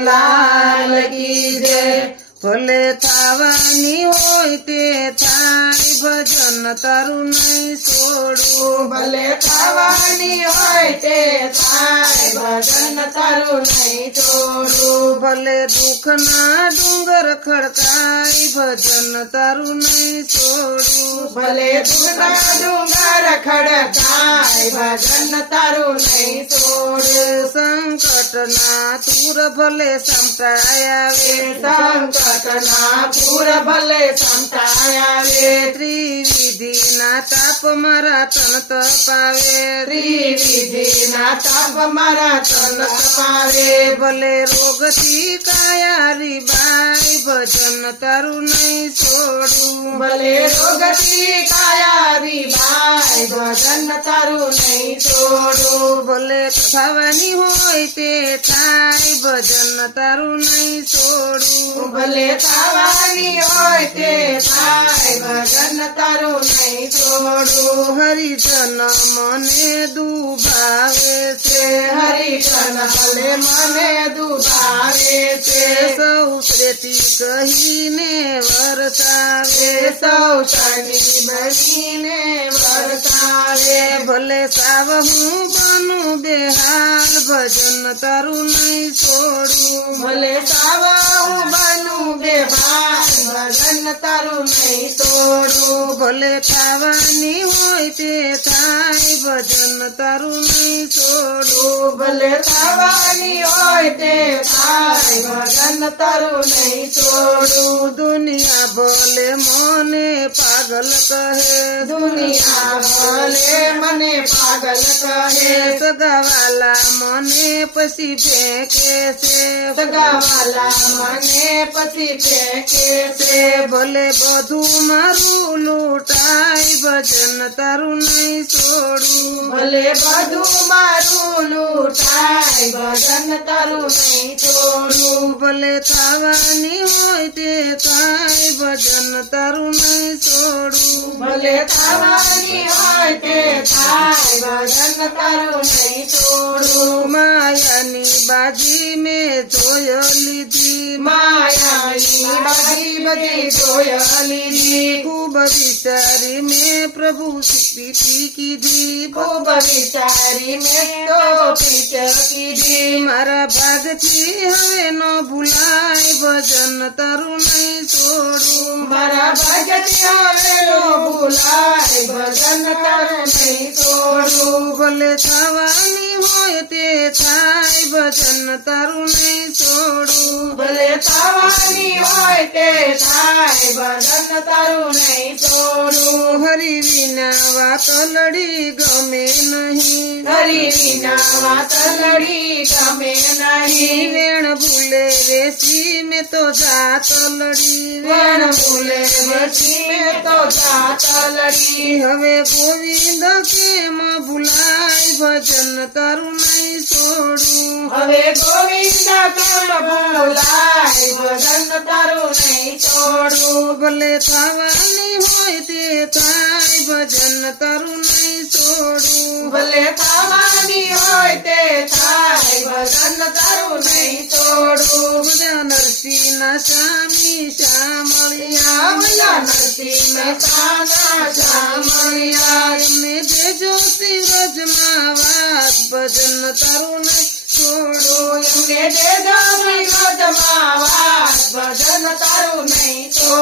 લાલ કી જય ભલે થાવાની હોય તે થાય, ભજન તારું નહીં છોડું. ભલે થવાની હોય તે થાય, ભજન તારું નહીં છોડું. ભલે દુઃખના ડુંગર ખડકાય, ભજન તારું નહીં છોડું. ભલે દુઃખના ડુંગર ખડકાય, ભજન તારું નહીં છોડું. સંકટના તુર ભલે સંતાય આવે સંકટના પૂર ભલે સંતાય આવે ત્રિવિધિના તાપ મારા તન તપાવે ત્રિવિધિના તાપ મારા તન તપાવે ભલે રોગથી કાયારી બાઈ ભજન તારું નહીં છોડું ભલે રોગથી કાયારી બાય ભજન તારું નહીં છોડું ભલે ખાવાની હોય તે થાય ભજન તારું નહીં છોડું ભલે ખાવાની હોય તે થાય ભજન તારું નહીં છોડું હરિજન મને દુભાવે છે હરિજન ભલે મને દુભાવે છે સૌ પ્રેતી કહીને વરસાવે સૌ શનિ બનીને વરસાવે ભલે સાવ હું બનું બેહાલ ભજન તારું નહીં છોડું. ભલે સાવા બનું બેહાલ ભજન તારું નહીં છોડું ભલે ખાવાની હોય તે થાય ભજન તારું નહીં છોડું ભલે ખાવાની હોય તે થાય ભજન તારું નહીં છોડું દુનિયા ભલે મને પાગલ કહે દુનિયા ભલે મને પાગલ કહે સગાવાલા મને પછી ફેંકે છે સગાવાલા મને પછી ફેંકે છે ભલે બધું મારું લૂંટાય ભજન તારું નહીં છોડું. ભલે બધું મારું લૂંટાય ભજન તારું નહીં છોડું. ભલે થવાની હોય તે થાય ભજન તારું નહીં છોડું. ભલે થવાની હોય તે થાય ભજન તારું નહીં છોડું માયાની બાજી મેં જોય લીધી માયાની બધી બધી જોયા લીધી ખૂબ વિચારી મેં પ્રભુ પ્રીતિ કીધી ખૂબ વિચારી મેં તો પીચ કીધી મારા ભાગથી હવે ન ભૂલાય ભજન તારું નહીં છોડું ભજન હવે ભૂલાય ભજન તારું નહીં છોડું ભલે થવાની હોય તે થાય ભજન તારું નહીં છોડું ભલે થવાની હોય તે થાય ભજન તારું નહીં છોડું હરી વિના વાત લડી ગમે નહીં. હરી વિના વાત લડી ગમે નહીં. વેણ ભૂલે વેચી મેં તો જાત લડી. વેણ ભૂલે વેચી મેં તો જાત લડી. હવે ગોવિંદ કેમ ભૂલાય? ભજન તારું નહીં છોડું. હવે ગોવિંદ કેમ ભૂલાય? ભજન તારું નહીં છોડું. ભલે થવાની હોય તે થાય ભજન તારું નહીં છોડું ભલે થવાની હોય તે થાય ભજન તારું નહીં છોડું બધા નરસિંહ ના સ્વામી શામળિયા આવલા નરસિંહ મહેતાના શામળિયા મેં દેજો શિવરજમાં વાત ભજન તારું નહીં છોડું એમને દેજો વિરોધમાં વાત ભજન તારું નહીં છોડું ભલે થવાની હોય તે